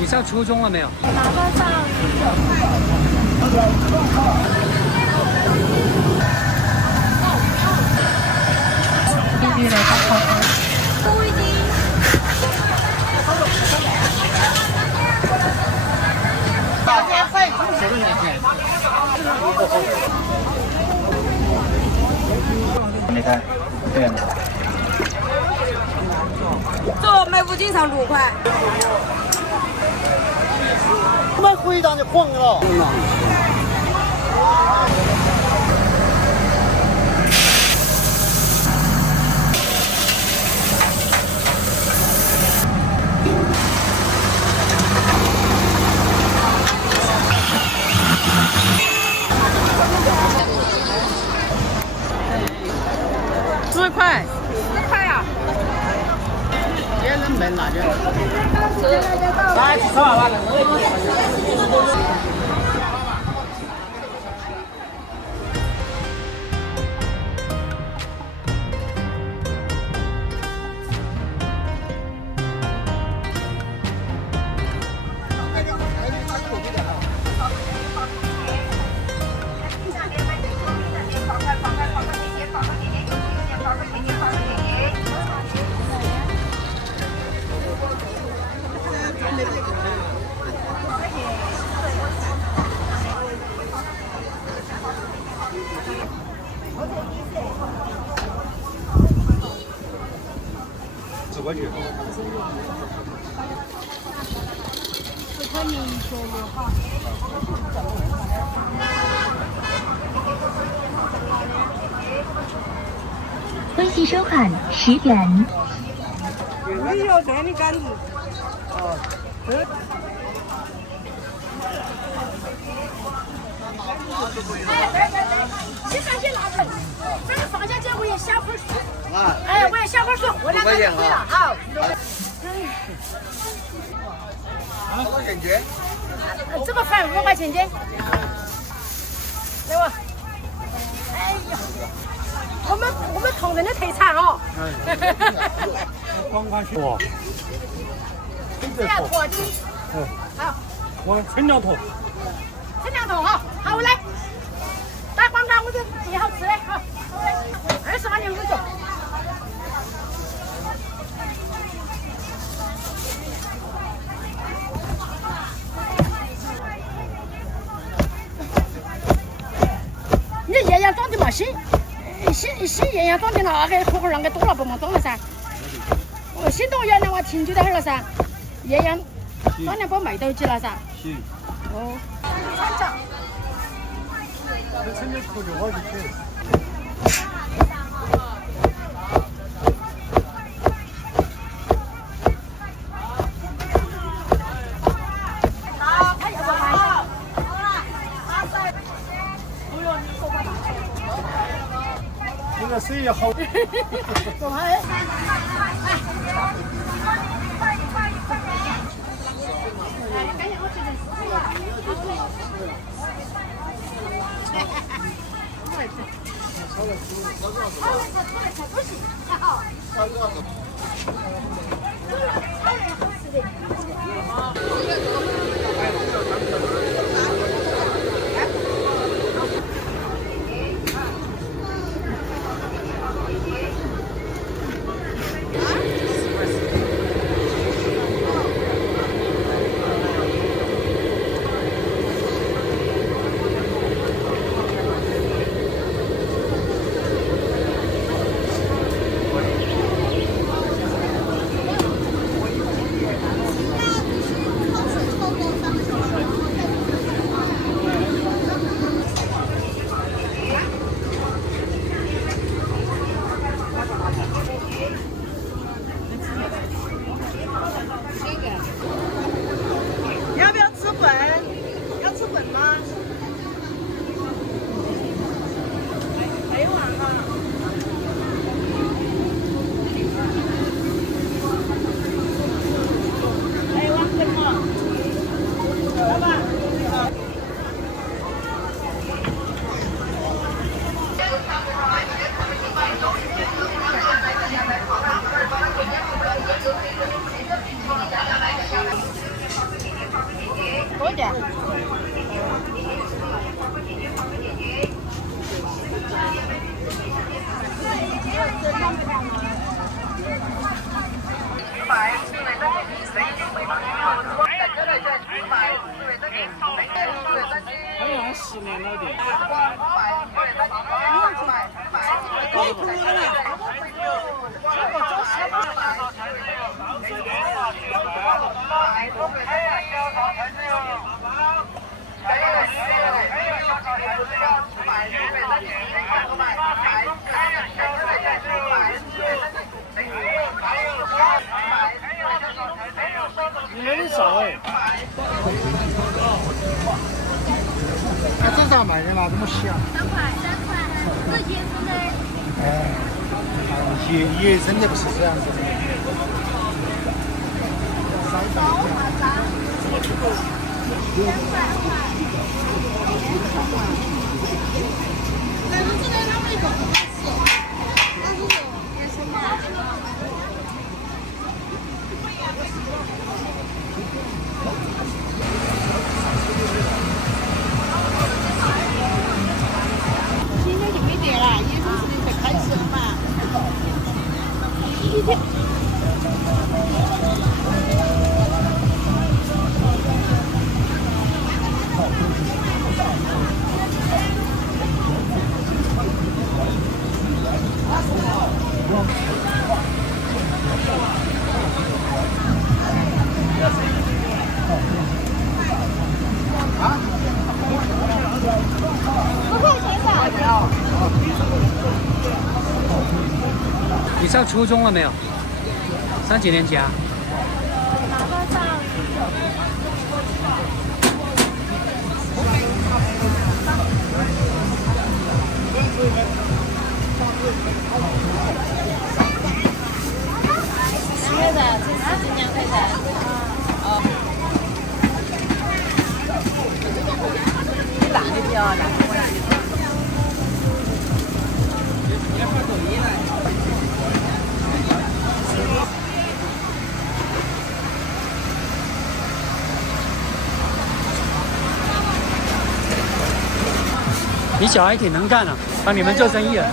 你上初中了没有？马上上必须得多一点。大家费10个年钱。你看，这样的。走，买5斤上6块。他妈回档就慌了。4块4块呀。别人门哪去？来，吃完完了。走过去。微信收款10元。没有这的杆子。先上去拿着，反正放下去我也小会儿说。哎，我也小会儿说，我俩都可以了，好。多少钱斤？这个粉5块钱斤。给我。哎呦，我们同仁的特产哦。光看哇，这样拖的。好。我称量头。称量头哈，好嘞。打广告我就最好吃的，好。20块钱5个。你盐阳装的嘛新盐阳装的那个盒盒那个多了不嘛多了噻。新动原来我停就在那儿了噻，盐阳当年不卖到起了噻。行。哦。这称量头就我就可以。这个水也好。走开。好像10年了的。你那里少哎。它这咋卖的嘛？这么小？3块，这椰子呢？哎，椰真的不是这样子的。现在就没得了，椰子是在开始嘛。你上初中了没有？上几年级啊？拿到上。2块钱，这是2块钱。你烂的比较烂。你小孩挺能干的，帮你们做生意了。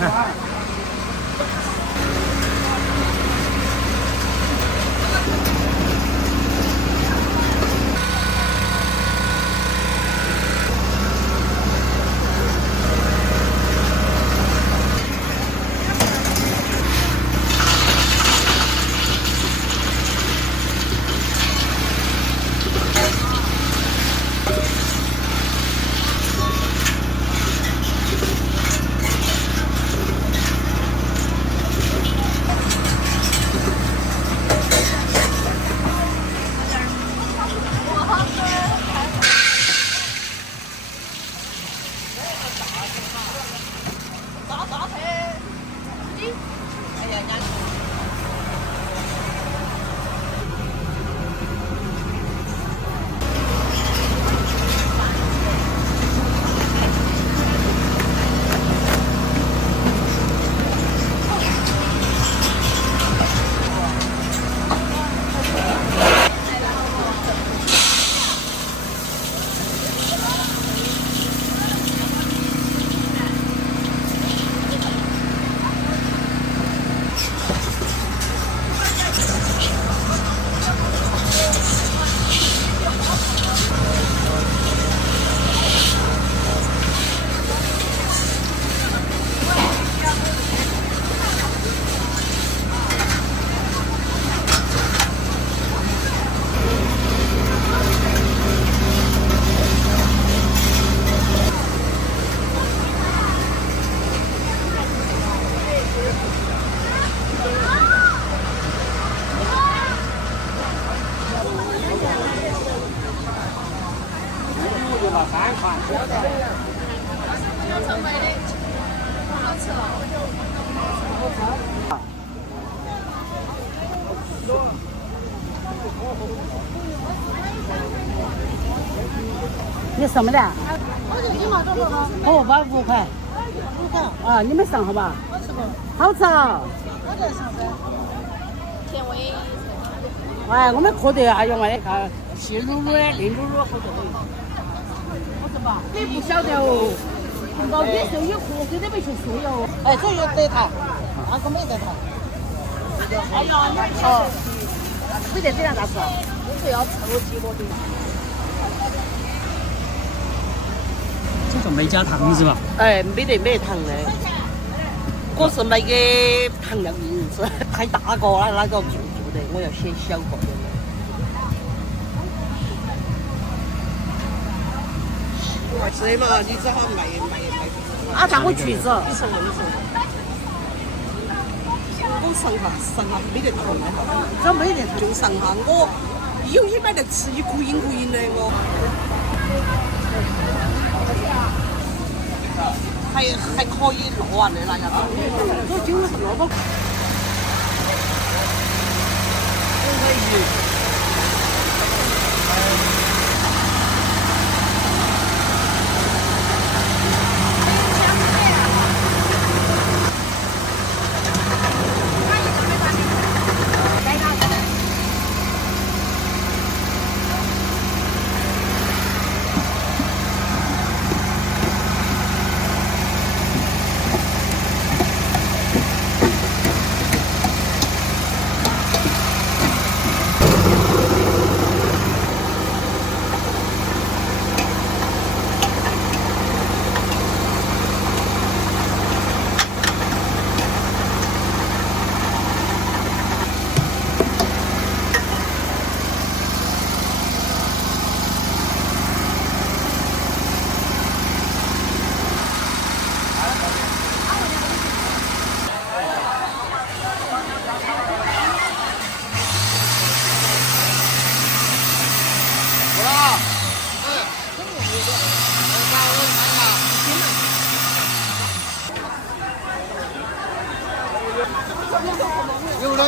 你什么的？哦，5块。啊，你们上好吧？好吃啊！甜味。哎，我们喝得，哎呦我的看，细噜噜的，嫩噜噜，好多。你不晓得哦，老边上有河水都没去睡哟。哎，这有得谈，那个没得谈。哎呀，哦，没得这样大事，就是要凑几个的。这种没加糖是吧？哎，没糖的，我是没给糖尿病是太大个了，那个做的，我要写小个的。是嘛？你只好卖。啊，看我橘子，你说。我上下没得糖的，这没得糖就上下我有一买得吃一股瘾的我。还可以落完的那样子。这就是萝卜。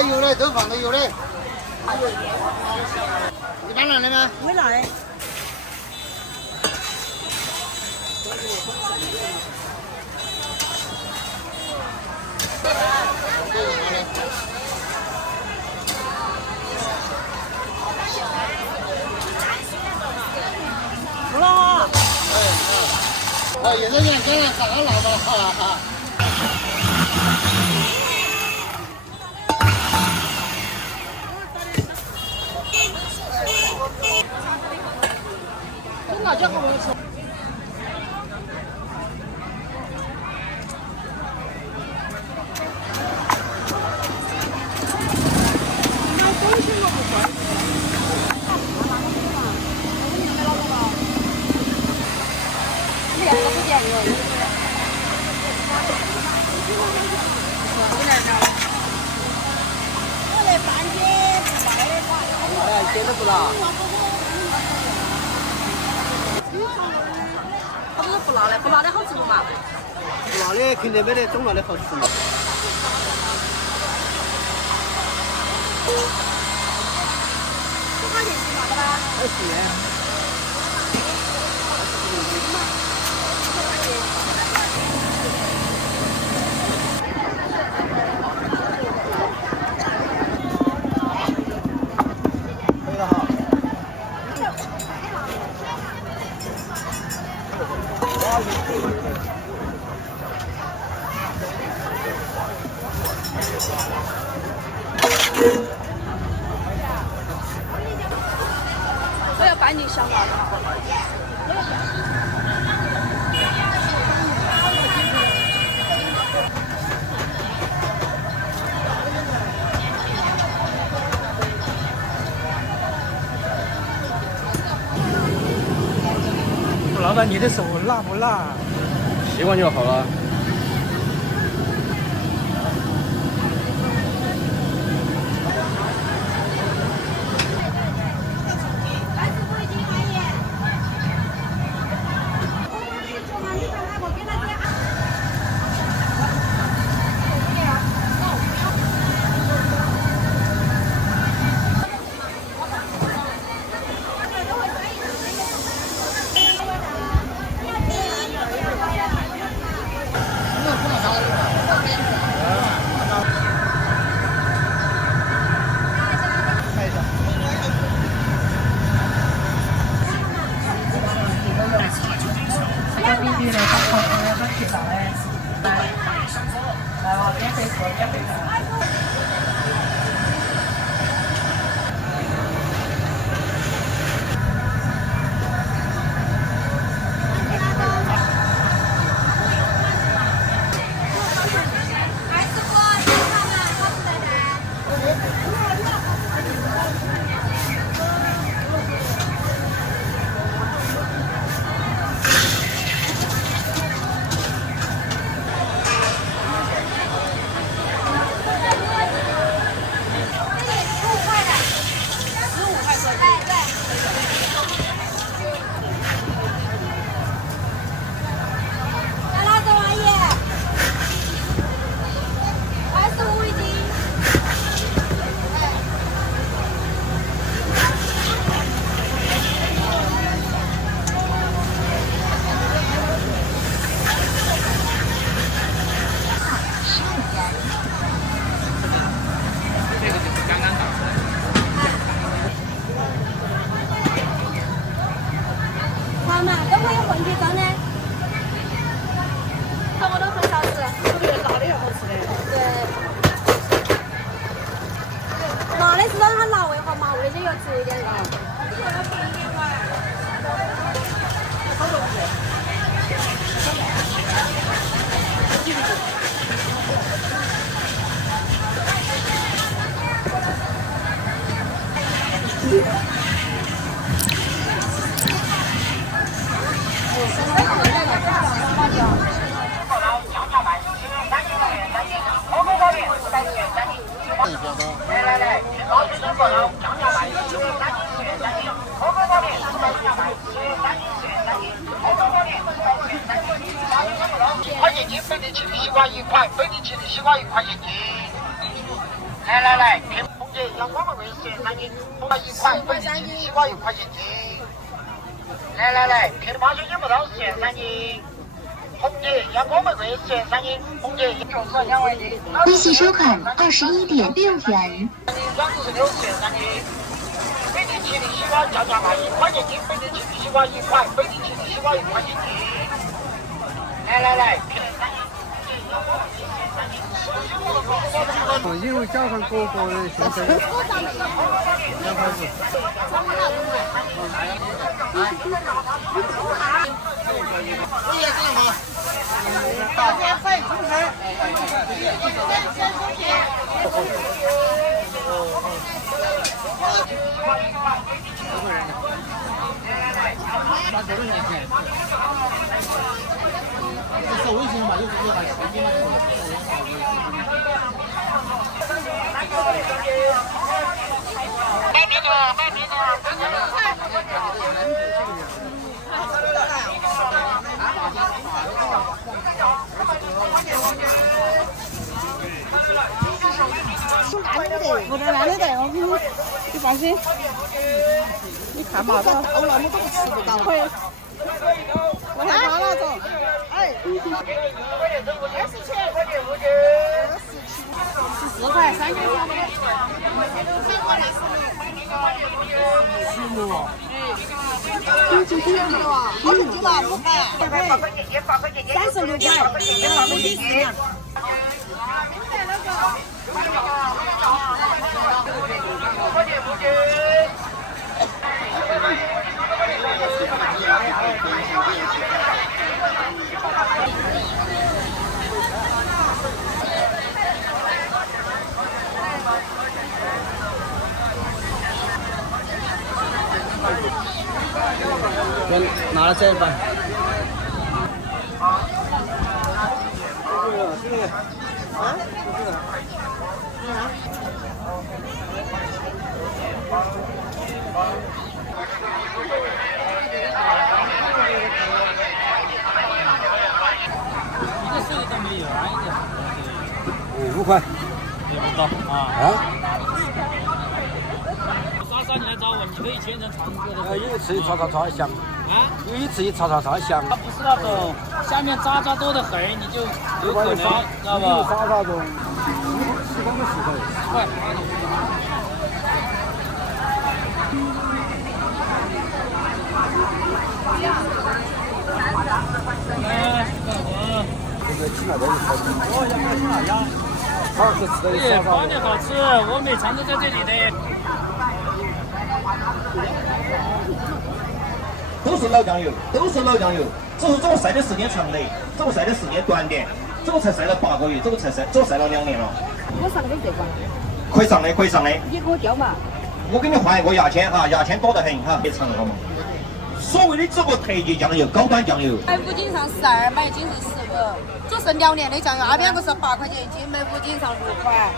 有的，都放的有的。你搬来的吗？没来。好了。有的人干了啥老了哈。辣椒好吃。真的不辣。他都是不辣的，不辣的好吃不嘛？不辣的肯定没得中辣的好吃嘛。多少钱一麻的啦20。我要半斤香辣的。老板，你的手辣不辣？习惯就好了。好嘛，都可以混去蒸的。差不多很少吃，特别辣的也好吃的。对。辣的是让它辣味和麻味的要吃一点辣。块钱斤，本地气的西瓜1块，本地气的西瓜1块钱斤。来，红姐，阳光玫瑰10元3斤，红花1块，本地气的西瓜1块钱斤。来，便宜8块钱不到10元3斤。红姐，阳光玫瑰10元3斤，红姐就是2块钱。微信收款21.6元。软石榴10元3斤。本地气的西瓜价卖1块钱斤，本地气的西瓜1块，本地气的西瓜1块钱斤。来，便宜3斤。因为加上各个的现在2块5。大家快出门！拿多少钱？这微信嘛，有还现金嘛？买面不得烂的带哦，你放心。你看嘛，这到了你都吃不到。会。我害怕了，走。哎。20块，14块，3斤多的。16啊。好久了，不买。36块，2块钱。拿了这吧。一个手都没有啊，一个。5块。也不高啊。莎你来找我，你可以全程唱歌的。有一次一炒香。啊？有一次一炒香。它不是那种下面渣多的很，你就有可能，知道吧？渣中，10块10块。10块。哎，干活。对，放的好吃，我们常都在这里的。都是老酱油，都是老酱油，只是这个晒的时间长的，这个晒的时间短点，这个才晒了8个月，这个晒了2年了。我上的这个。可以上的，可以上的。你给我调嘛。我给你换一个牙签哈，牙签多得很哈，别尝好嘛。所谓的这个特级酱油，高端酱油。买5斤上12，买1斤是15，就是2年的酱油，那边不是8块钱1斤，买5斤上6块。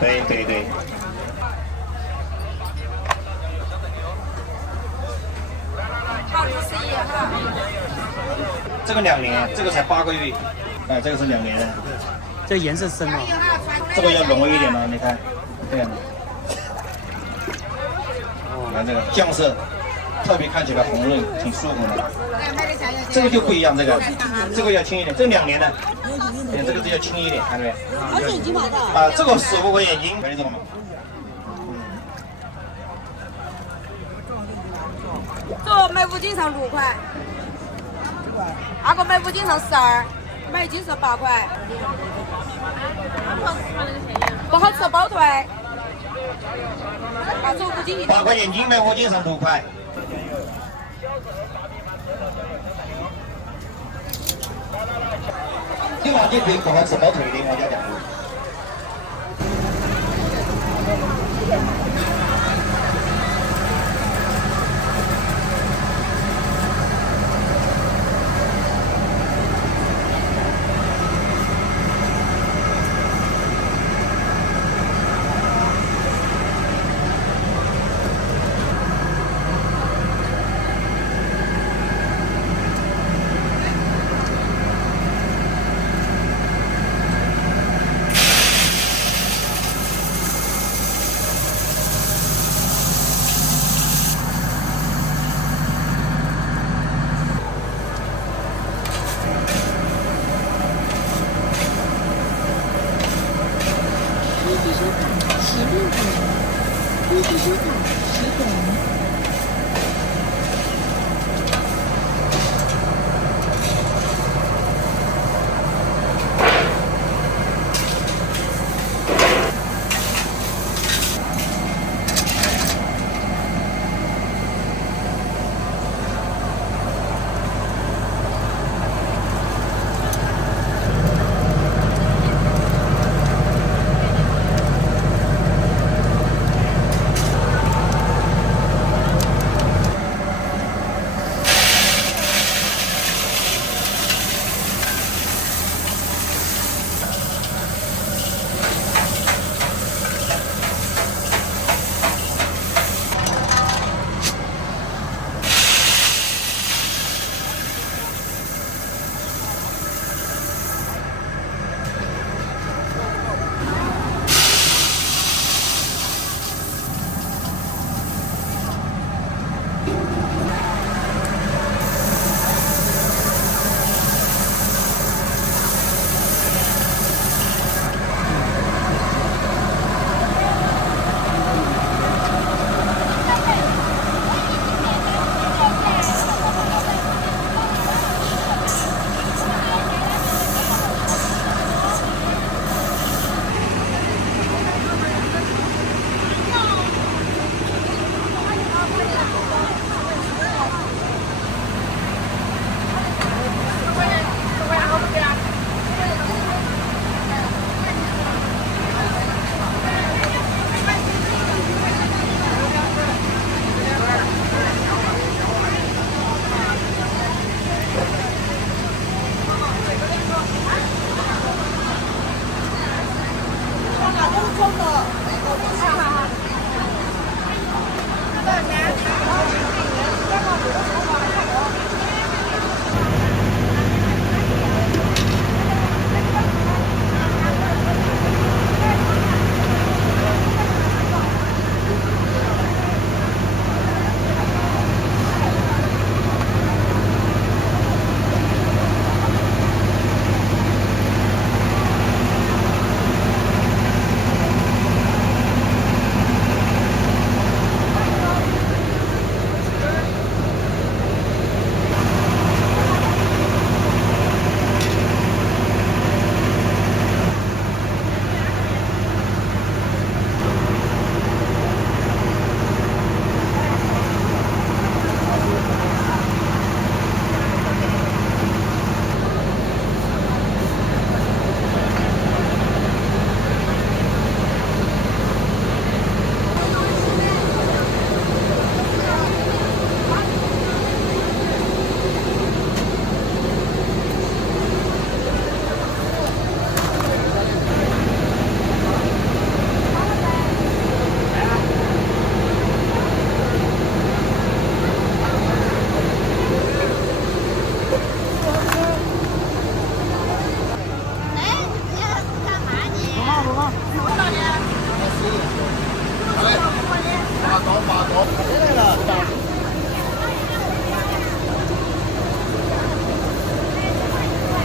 对对对。好61哈。这个2年，这个才8个月，哎，这个是2年的。这颜色深了。这个要浓一点了，你看，这样的。看这个酱色，特别看起来红润，挺舒服的。这个就不一样，这个要轻一点，这个2年的，这个就要轻一点，看到没？多少斤嘛的？啊，这个15块钱一斤，看这个吗？这买5斤上6块，那个买5斤上12，买1斤是8块。不好吃包退。8块钱一斤，买5斤上6块。你忘记对不好吃包退的，我家酱油。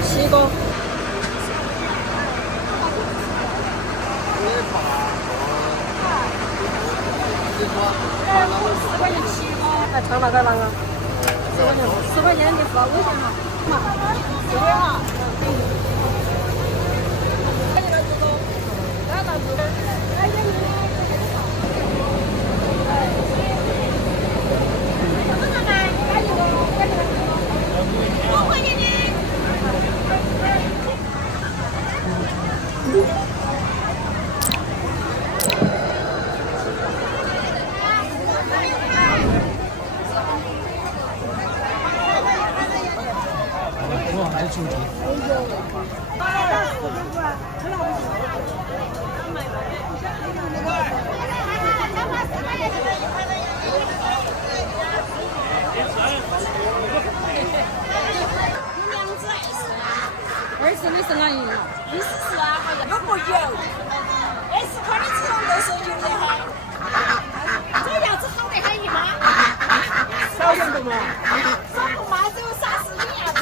西瓜。4块钱7个，还长那个啷个？10块钱你付微信嘛？4块哈。20你是哪一个？14啊，有个油，10块的这种都是油的很。这样子好得很嘛？少点的嘛？少不嘛，只有30斤样子。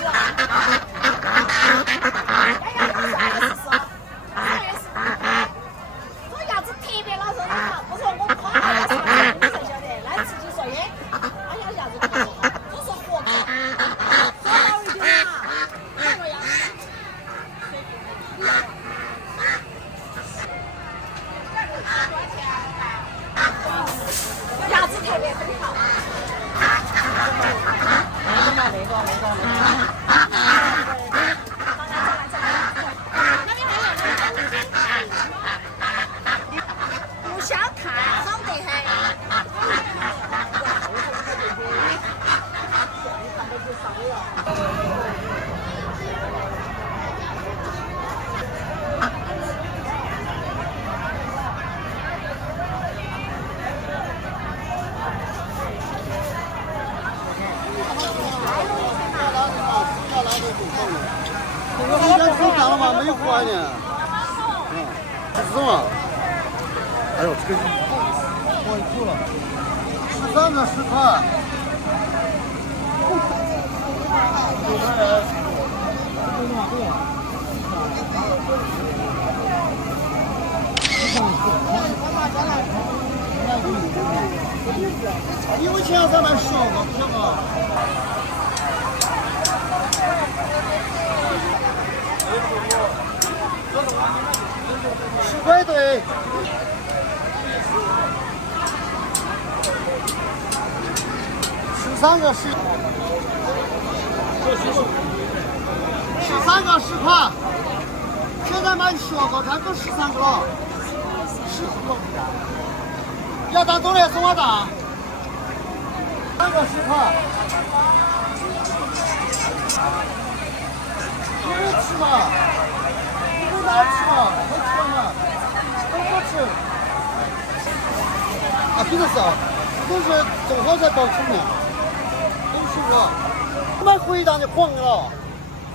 这样子特别老实嘛，不说我夸他吃，你才晓得。那自己说耶，他要啥子做？都是活口，说老一点嘛，这个样子。牙齿特别很好。不想看，好得很。我今天抽奖了吗？没有还呢。是什么？哎呦，这个我吐了。13个10块。9块人。因为钱咱买10个，不晓得。10块对。13个10，13个10块。现在买10个，看够13个了。14个。要当多的送我当。3个10块。你们吃嘛？你们哪吃嘛？快吃嘛！都吃。啊，这个是，都是正好在搞成的，都是我。买回档就黄了，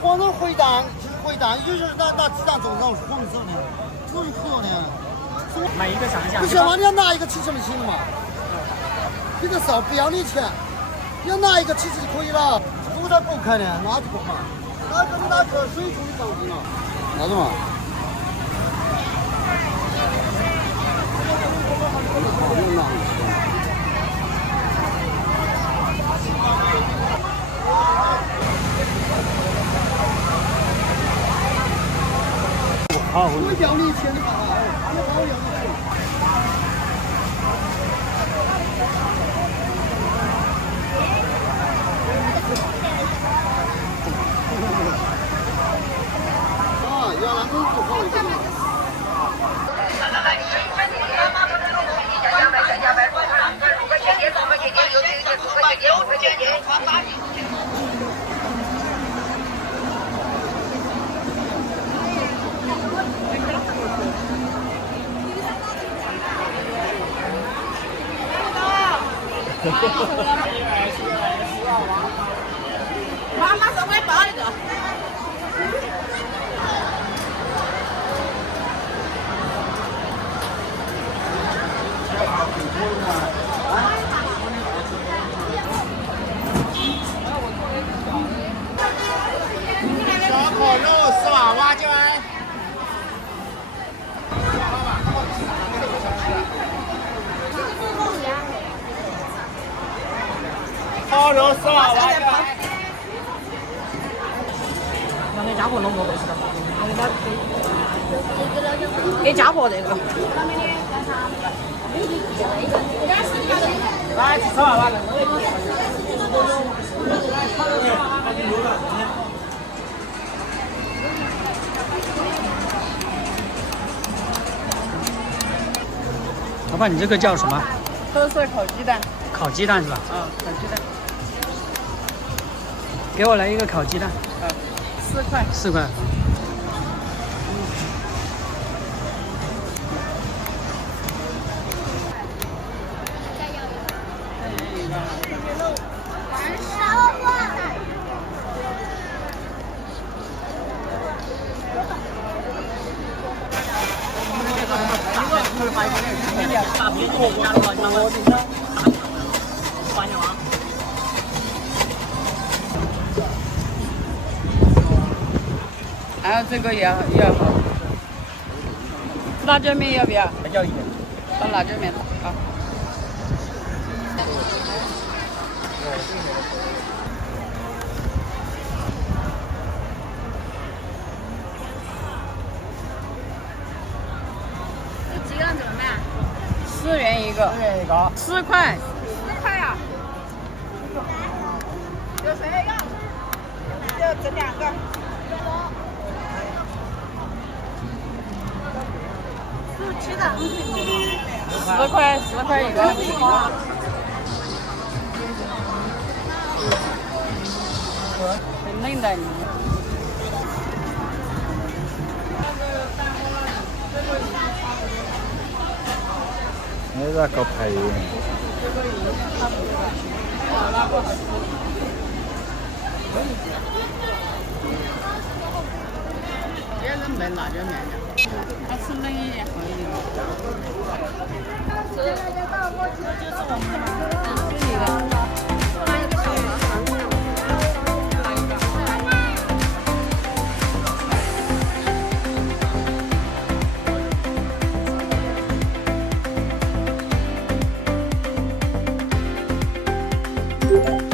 黄的回档就是回档，有时拿鸡蛋做那是黄色的，这是好的。买一个尝一下。不行嘛，你要拿一个吃什么行了嘛？这个少不要你钱，你要拿一个吃就可以了。都在不开的，那就不好。那跟那个水煮的上去了，拿着嘛。我要你钱的吧，我要你钱。啊，原来都是好的。妈妈说我也包一个。毛肉10万块。让给家婆弄个不是的，给家婆这个。来，10万吧。老板，你这个叫什么？特色烤鸡蛋。烤鸡蛋是吧？啊，烤鸡蛋。给我来一个烤鸡蛋。 4块。4块。还有这个也要好。辣椒面要不要？要一点。当辣椒面啊。鸡蛋怎么办？4元一个。4元一个。4块。？4块呀。有谁要？就这2个。 4块，4块一个。冷的。那咋搞排烟？别人卖辣椒面的，他吃冷一点好一点。就一个。来一个。